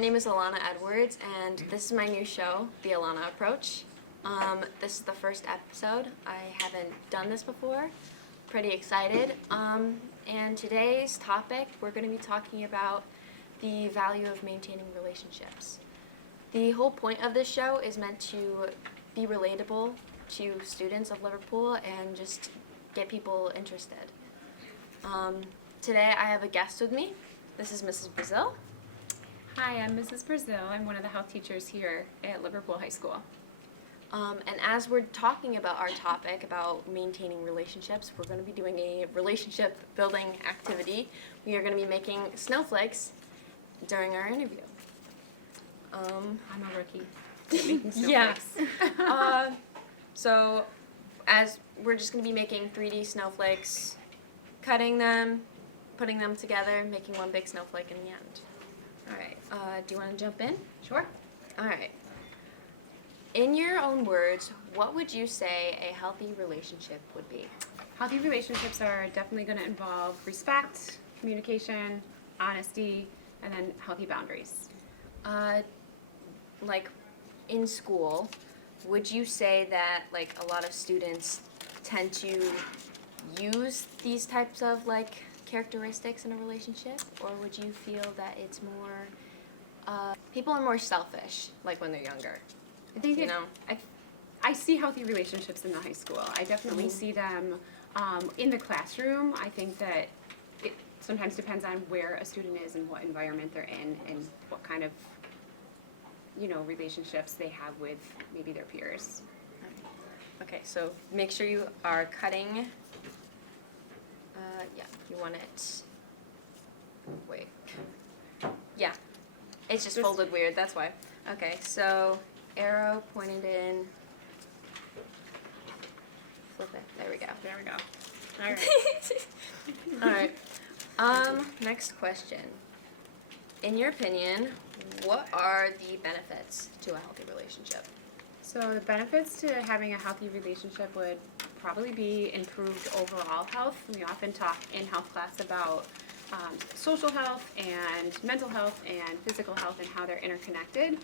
name is Alannah Edwards, and this is my new show, The Alannah Approach. This is the first episode. I haven't done this before. Pretty excited. And today's topic, we're going to be talking about the value of maintaining relationships. The whole point of this show is meant to be relatable to students of Liverpool and just get people interested. Today I have a guest with me. This is Mrs. Brazil. Hi, I'm Mrs. Brazil. I'm one of the health teachers here at Liverpool High School. And as we're talking about our topic about maintaining relationships, we're going to be doing a relationship building activity. We are going to be making snowflakes during our interview. I'm a rookie at making Yeah. snowflakes. So as we're just going to be making 3D snowflakes, cutting them, putting them together, making one big snowflake in the end. All right, do you want to jump in? Sure. All right. In your own words, what would you say a healthy relationship would be? Healthy relationships are definitely going to involve respect, communication, honesty, and then healthy boundaries. Like in school, would you say that like a lot of students tend to use these types of like characteristics in a relationship, or would you feel that it's more people are more selfish like when they're younger? I think You know? I see healthy relationships in the high school. I definitely see them in the classroom. I think that it sometimes depends on where a student is and what environment they're in and what kind of relationships they have with maybe their peers. Okay, so make sure you are cutting. Yeah, you want it. Wait. Yeah, it's just folded weird. That's why. Okay, so arrow pointed in. Flip it. There we go. There we go. All right. All right. Next question. In your opinion, what are the benefits to a healthy relationship? So the benefits to having a healthy relationship would probably be improved overall health. We often talk in health class about social health and mental health and physical health and how they're interconnected.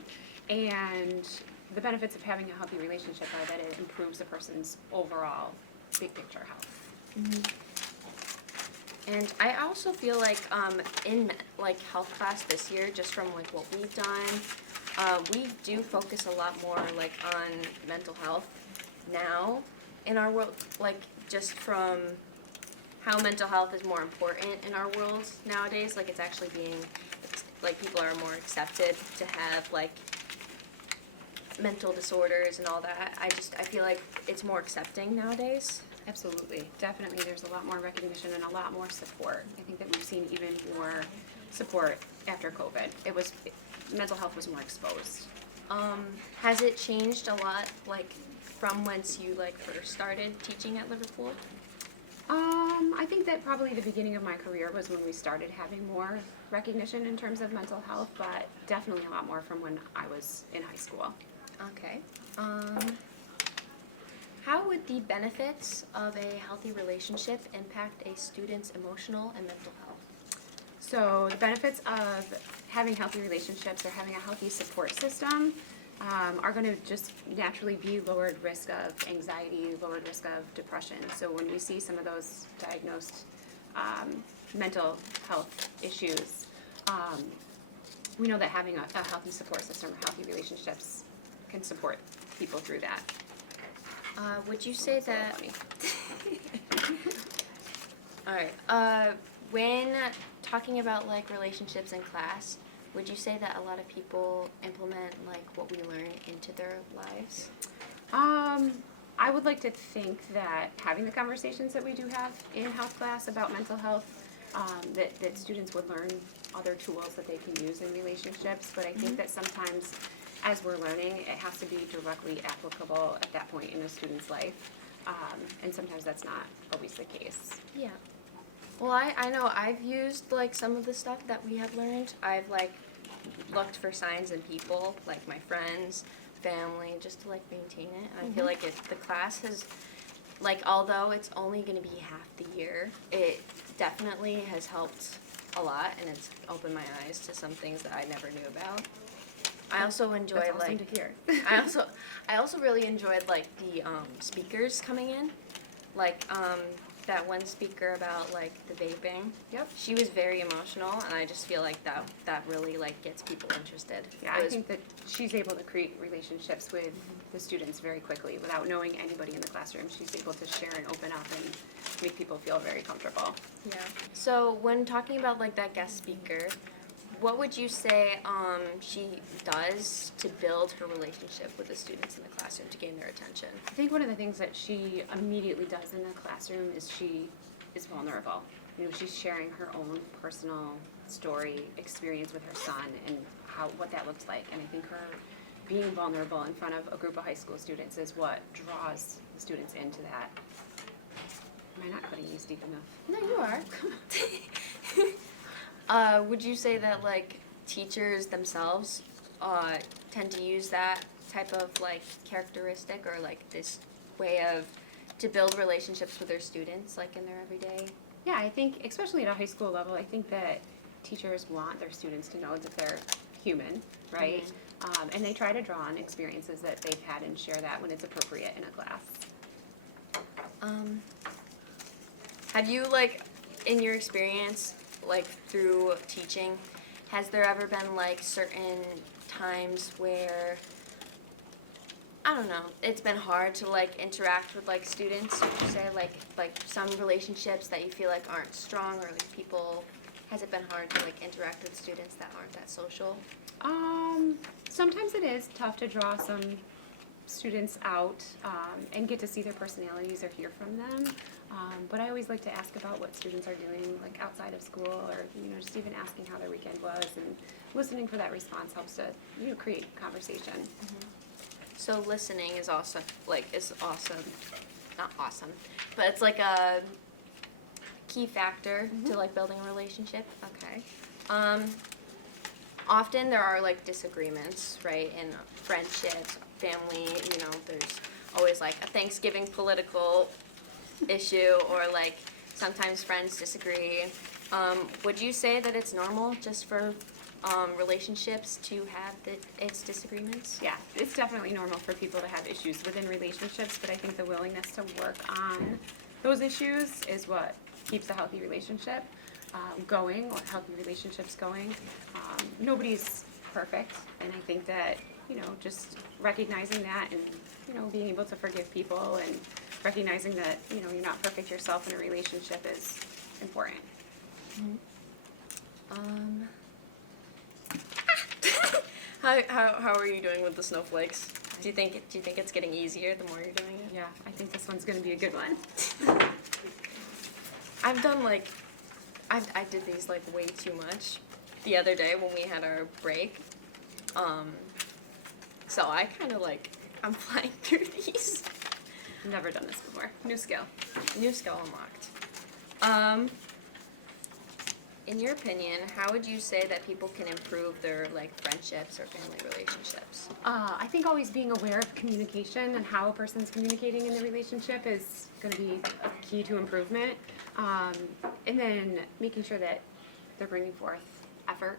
And the benefits of having a healthy relationship are that it improves a person's overall big picture health. And I also feel like in like health class this year, just from like what we've done, we do focus a lot more like on mental health now in our world, like just from how mental health is more important in our world nowadays. Like it's actually like people are more accepted to have like mental disorders and all that. I feel like it's more accepting nowadays. Absolutely. Definitely there's a lot more recognition and a lot more support. I think that we've seen even more support after COVID. Mental health was more exposed. Has it changed a lot, like from whence you like first started teaching at Liverpool? I think that probably the beginning of my career was when we started having more recognition in terms of mental health, but definitely a lot more from when I was in high school. Okay. How would the benefits of a healthy relationship impact a student's emotional and mental health? So the benefits of having healthy relationships or having a healthy support system are going to just naturally be lowered risk of anxiety, lowered risk of depression. So when we see some of those diagnosed mental health issues, we know that having a healthy support system or healthy relationships can support people through that. Would you say that? All right. When talking about like relationships in class, would you say that a lot of people implement like what we learn into their lives? I would like to think that having the conversations that we do have in health class about mental health, that students would learn other tools that they can use in relationships. But I think that sometimes as we're learning, it has to be directly applicable at that point in a student's life. And sometimes that's not always the case. Yeah. Well, I know I've used like some of the stuff that we have learned. I've like looked for signs in people, like my friends, family, just to like maintain it. And I feel like the class has, like, although it's only going to be half the year, it definitely has helped a lot, and it's opened my eyes to some things that I never knew about. I also enjoy That's awesome like to hear. I also really enjoyed like the speakers coming in, like that one speaker about like the vaping. Yep. She was very emotional, and I just feel like that really like gets people interested. Yeah, It I was- think that she's able to create relationships with the students very quickly without knowing anybody in the classroom. She's able to share and open up and make people feel very comfortable. Yeah. So when talking about like that guest speaker, what would you say she does to build her relationship with the students in the classroom to gain their attention? I think one of the things that she immediately does in the classroom is she is vulnerable. You know, she's sharing her own personal story, experience with her son, and what that looks like. And I think her being vulnerable in front of a group of high school students is what draws the students into that. Am I not cutting these deep enough? No, you are. Would you say that like teachers themselves tend to use that type of like characteristic or like this way of to build relationships with their students like in their everyday? Yeah, I think, especially at a high school level, I think that teachers want their students to know that they're human, right? And they try to draw on experiences that they've had and share that when it's appropriate in a class. Have you like in your experience like through teaching, has there ever been like certain times where I don't know, it's been hard to like interact with like students, would you say, like some relationships that you feel like aren't strong or like people, has it been hard to like interact with students that aren't that social? Sometimes it is tough to draw some students out and get to see their personalities or hear from them. But I always like to ask about what students are doing like outside of school, or you know, just even asking how their weekend was, and listening for that response helps to, you know, create conversation. So listening is also is awesome, not awesome, but it's like a key factor to like building a relationship. Okay. Often there are like disagreements, right, in friendships, family. You know, there's always like a Thanksgiving political issue, or like sometimes friends disagree. Would you say that it's normal just for relationships to have its disagreements? Yeah, it's definitely normal for people to have issues within relationships, but I think the willingness to work on those issues is what keeps a healthy relationship going, or healthy relationships going. Nobody's perfect, and I think that, you know, just recognizing that and, you know, being able to forgive people and recognizing that, you know, you're not perfect yourself in a relationship is important. How are you doing with the snowflakes? Do you think it's getting easier the more you're doing it? Yeah, I think this one's gonna be a good one. I've done like, I did these like way too much the other day when we had our break. So I kind of like, I'm flying through these. Never done this before. New skill. New skill unlocked. In your opinion, how would you say that people can improve their like friendships or family relationships? I think always being aware of communication and how a person's communicating in the relationship is going to be a key to improvement. And then making sure that they're bringing forth effort,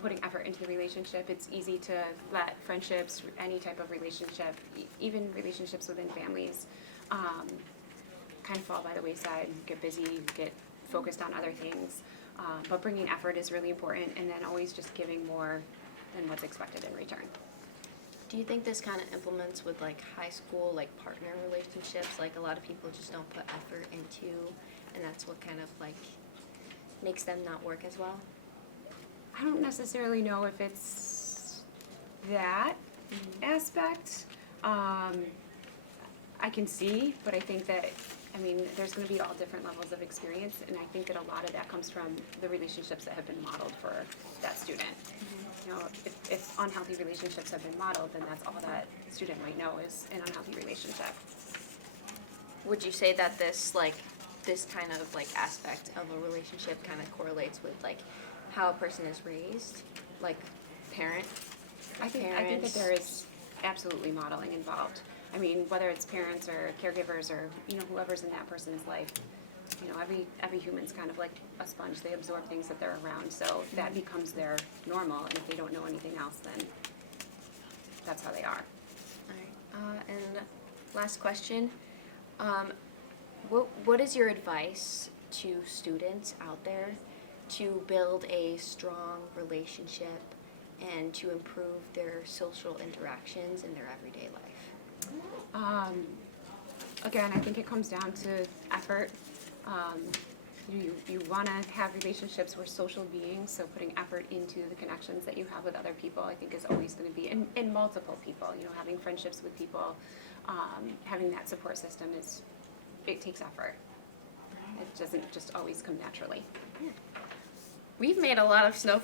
putting effort into the relationship. It's easy to let friendships, any type of relationship, even relationships within families, kind of fall by the wayside, get busy, get focused on other things. But bringing effort is really important, and then always just giving more than what's expected in return. Do you think this kind of implements with like high school like partner relationships? Like a lot of people just don't put effort into, and that's what kind of like makes them not work as well? I don't necessarily know if it's that aspect. I can see, but I think that, I mean, there's going to be all different levels of experience, and I think that a lot of that comes from the relationships that have been modeled for that student. You know, if unhealthy relationships have been modeled, then that's all that student might know is an unhealthy relationship. Would you say that this kind of like aspect of a relationship kind of correlates with like how a person is raised, like parent? I think that there is absolutely modeling involved. I mean, whether it's parents or caregivers or, you know, whoever's in that person's life, You know, every human's kind of like a sponge. They absorb things that they're around, so that becomes their normal. And if they don't know anything else, then that's how they are. Alright, and last question. What is your advice to students out there to build a strong relationship and to improve their social interactions in their everyday life? Again, I think it comes down to effort. You want to have relationships. We're social beings, so putting effort into the connections that you have with other people, I think, is always going to be, in multiple people, you know, having friendships with people, having that support system it takes effort. It doesn't just always come naturally. Yeah. We've made a lot of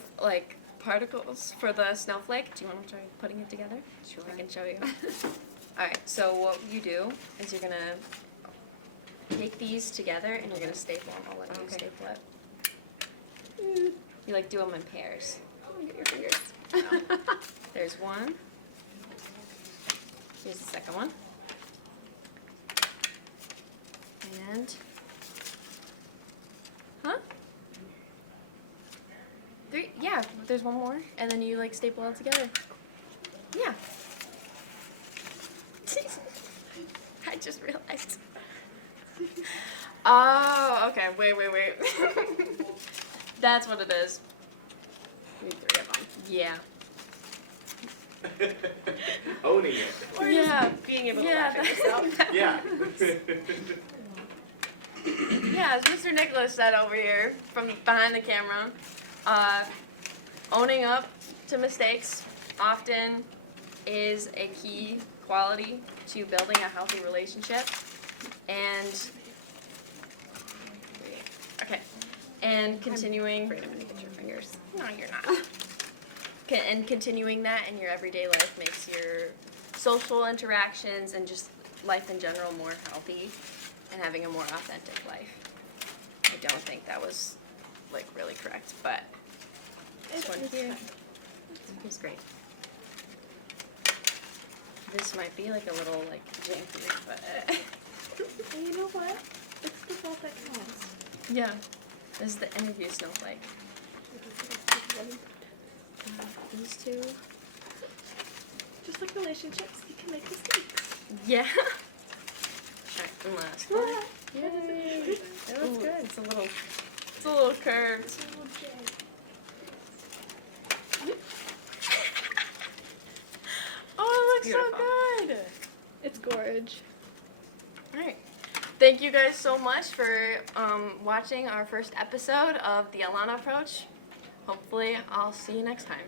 particles for the snowflake. Do you want to try putting it together? Sure. I can show you. Alright, so what you do is you're gonna take these together and you're gonna staple them. I'll let you Okay. staple it. You like do them in pairs. Oh, get your fingers. There's one. Here's the second one. And three. Yeah, there's one more, and then you staple it together. Yeah. I just realized. Oh, okay. Wait. That's what it is. We need 3 of them. Yeah. Owning it. Or Yeah. just being able to Yeah, laugh at yourself. Yeah. Yeah, as Mr. Nicholas said over here from behind the camera, owning up to mistakes often is a key quality to building a healthy relationship. And continuing. I'm afraid I'm gonna get your fingers. No, you're not. And continuing that in your everyday life makes your social interactions and just life in general more healthy and having a more authentic life. I don't think that was really correct, but this one here is great. This might be a little janky, but And you know what? It's the fault that counts. yeah. This is the interview snowflake. These two. Just like relationships, you can make mistakes. Yeah. Alright, and last one. Yay. That looks Ooh. good. It's a little curved. Oh, it looks so good. It's gorge. Alright. Thank you guys so much for watching our first episode of the Alannah Approach. Hopefully, I'll see you next time.